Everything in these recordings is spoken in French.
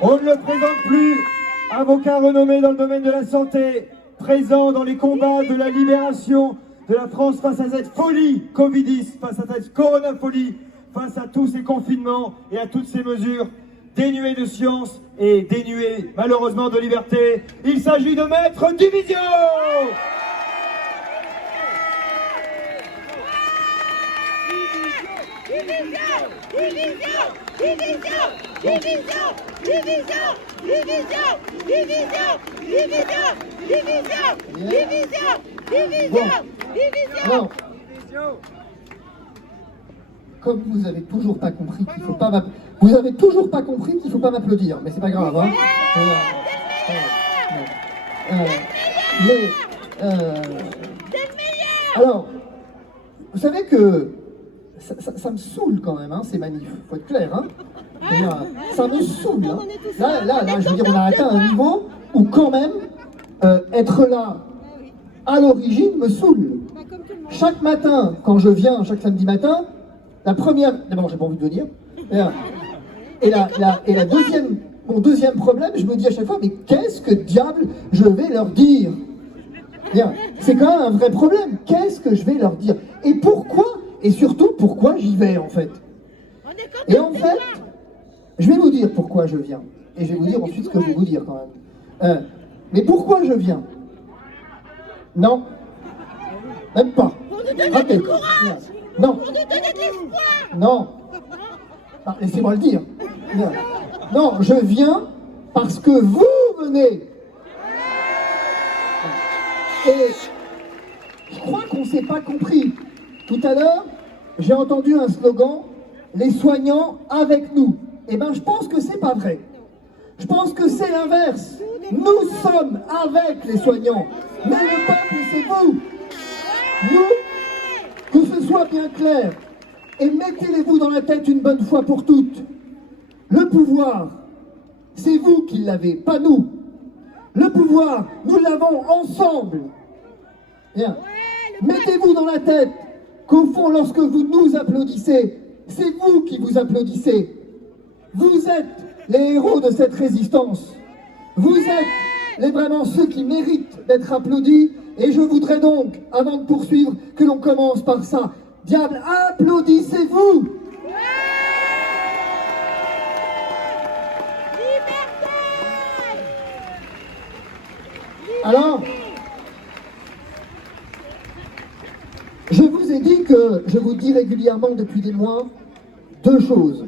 On ne le présente plus, avocat renommé dans le domaine de la santé, présent dans les combats de la libération de la France face à cette folie covidiste, face à cette coronafolie, face à tous ces confinements et à toutes ces mesures dénuées de science et dénuées malheureusement de liberté. Il s'agit de Maître Division. Alors, comme vous avez toujours pas compris qu'il faut pas vous avez toujours pas compris qu'il faut pas m'applaudir, mais c'est pas grave, hein. Alors, vous savez que ça me saoule quand même, hein, ces manifs. Faut être clair, hein. Ça me saoule. Hein. Là, je veux dire, on a atteint un niveau où quand même être là à l'origine me saoule. Chaque matin, quand je viens, chaque samedi matin, la première, d'abord j'ai pas envie de venir. Et la deuxième, mon deuxième problème, je me dis à chaque fois, mais qu'est-ce que diable je vais leur dire? C'est quand même un vrai problème. Qu'est-ce que je vais leur dire? Et pourquoi? Et surtout, pourquoi j'y vais, en fait? Et en fait, je vais vous dire pourquoi je viens. Et je vais vous dire ensuite ce que je vais vous dire, quand même. Mais pourquoi je viens? Non. Même pas. Pour nous donner du courage. Non. Pour nous donner de l'espoir. Non. Ah, laissez-moi le dire. Non, je viens parce que vous venez. Et je crois qu'on ne s'est pas compris. Tout à l'heure, j'ai entendu un slogan, les soignants avec nous. Eh bien, je pense que c'est pas vrai. Je pense que c'est l'inverse. Nous sommes avec les soignants. Mais le peuple, c'est vous. Nous, que ce soit bien clair. Et mettez-les-vous dans la tête une bonne fois pour toutes. Le pouvoir, c'est vous qui l'avez, pas nous. Le pouvoir, nous l'avons ensemble. Bien. Mettez-vous dans la tête qu'au fond, lorsque vous nous applaudissez, c'est vous qui vous applaudissez. Vous êtes les héros de cette résistance. Vous êtes vraiment ceux qui méritent d'être applaudis. Et je voudrais donc, avant de poursuivre, que l'on commence par ça. Diable, applaudissez-vous! Alors, je vous ai dit que, je vous dis régulièrement depuis des mois, deux choses.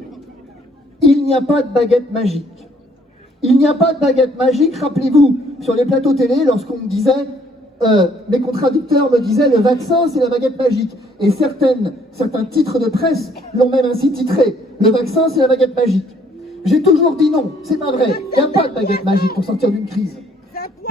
Il n'y a pas de baguette magique. Il n'y a pas de baguette magique, rappelez-vous, sur les plateaux télé, lorsqu'on me disait, mes contradicteurs me disaient, le vaccin, c'est la baguette magique. Et certains titres de presse l'ont même ainsi titré, le vaccin, c'est la baguette magique. J'ai toujours dit non, c'est pas vrai, il n'y a pas de baguette magique pour sortir d'une crise.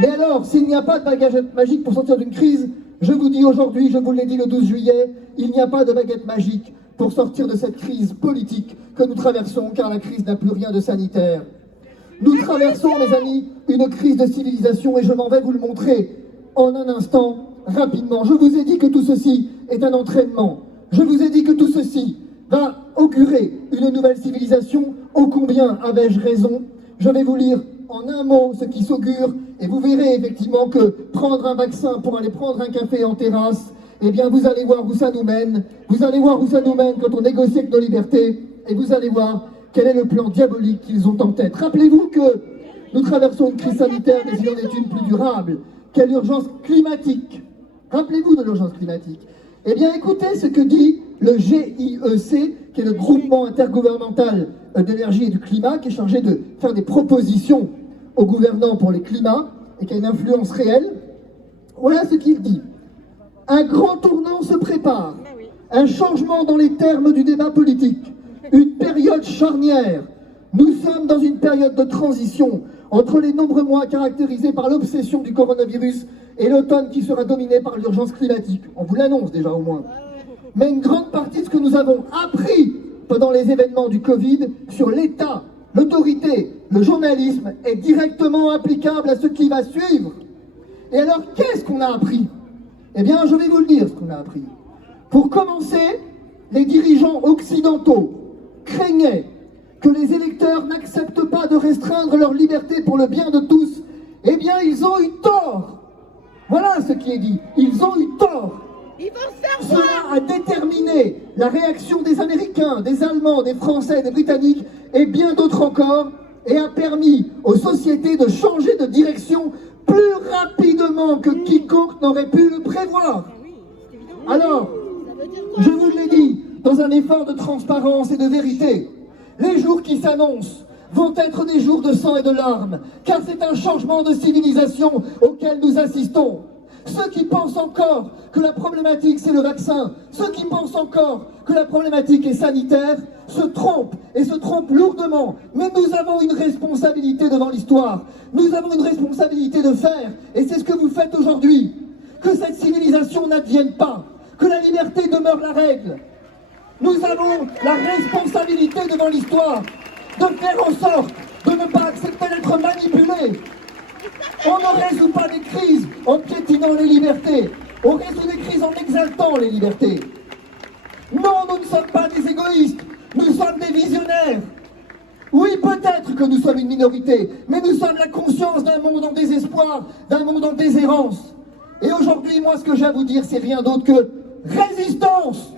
Mais alors, s'il n'y a pas de baguette magique pour sortir d'une crise, je vous dis aujourd'hui, je vous l'ai dit le 12 juillet, il n'y a pas de baguette magique pour sortir de cette crise politique que nous traversons, car la crise n'a plus rien de sanitaire. Nous traversons, mes amis, une crise de civilisation et je m'en vais vous le montrer en un instant, rapidement. Je vous ai dit que tout ceci est un entraînement. Je vous ai dit que tout ceci va augurer une nouvelle civilisation. Ô combien avais-je raison? Je vais vous lire en un mot ce qui s'augure et vous verrez effectivement que prendre un vaccin pour aller prendre un café en terrasse, eh bien vous allez voir où ça nous mène. Vous allez voir où ça nous mène quand on négocie avec nos libertés et vous allez voir quel est le plan diabolique qu'ils ont en tête. Rappelez-vous que nous traversons une crise sanitaire, mais il y en est une plus durable. Quelle urgence climatique? Rappelez-vous de l'urgence climatique. Eh bien, écoutez ce que dit le GIEC, qui est le groupement intergouvernemental de l'énergie et du climat, qui est chargé de faire des propositions aux gouvernants pour les climats, et qui a une influence réelle. Voilà ce qu'il dit. Un grand tournant se prépare. Un changement dans les termes du débat politique. Une période charnière. Nous sommes dans une période de transition entre les nombreux mois caractérisés par l'obsession du coronavirus et l'automne qui sera dominé par l'urgence climatique. On vous l'annonce déjà au moins. Mais une grande partie de ce que nous avons appris pendant les événements du Covid sur l'État, l'autorité, le journalisme est directement applicable à ce qui va suivre. Et alors, qu'est-ce qu'on a appris? Eh bien, je vais vous le dire ce qu'on a appris. Pour commencer, les dirigeants occidentaux craignaient que les électeurs n'acceptent pas de restreindre leur liberté pour le bien de tous, eh bien ils ont eu tort. Voilà ce qui est dit. Ils ont eu tort. Ils vont savoir. Cela a déterminé la réaction des Américains, des Allemands, des Français, des Britanniques et bien d'autres encore, et a permis aux sociétés de changer de direction plus rapidement que quiconque n'aurait pu le prévoir. Alors, je vous l'ai dit, dans un effort de transparence et de vérité, les jours qui s'annoncent vont être des jours de sang et de larmes, car c'est un changement de civilisation auquel nous assistons. Ceux qui pensent encore que la problématique c'est le vaccin, ceux qui pensent encore que la problématique est sanitaire, se trompent et se trompent lourdement. Mais nous avons une responsabilité devant l'histoire. Nous avons une responsabilité de faire, et c'est ce que vous faites aujourd'hui. Que cette civilisation n'advienne pas, que la liberté demeure la règle. Nous avons la responsabilité devant l'histoire de faire en sorte de ne pas accepter d'être manipulés. On ne résout pas des crises en piétinant les libertés. On résout des crises en exaltant les libertés. Non, nous ne sommes pas des égoïstes. Nous sommes des visionnaires. Oui, peut-être que nous sommes une minorité, mais nous sommes la conscience d'un monde en désespoir, d'un monde en déshérence. Et aujourd'hui, moi, ce que j'ai à vous dire, c'est rien d'autre que résistance.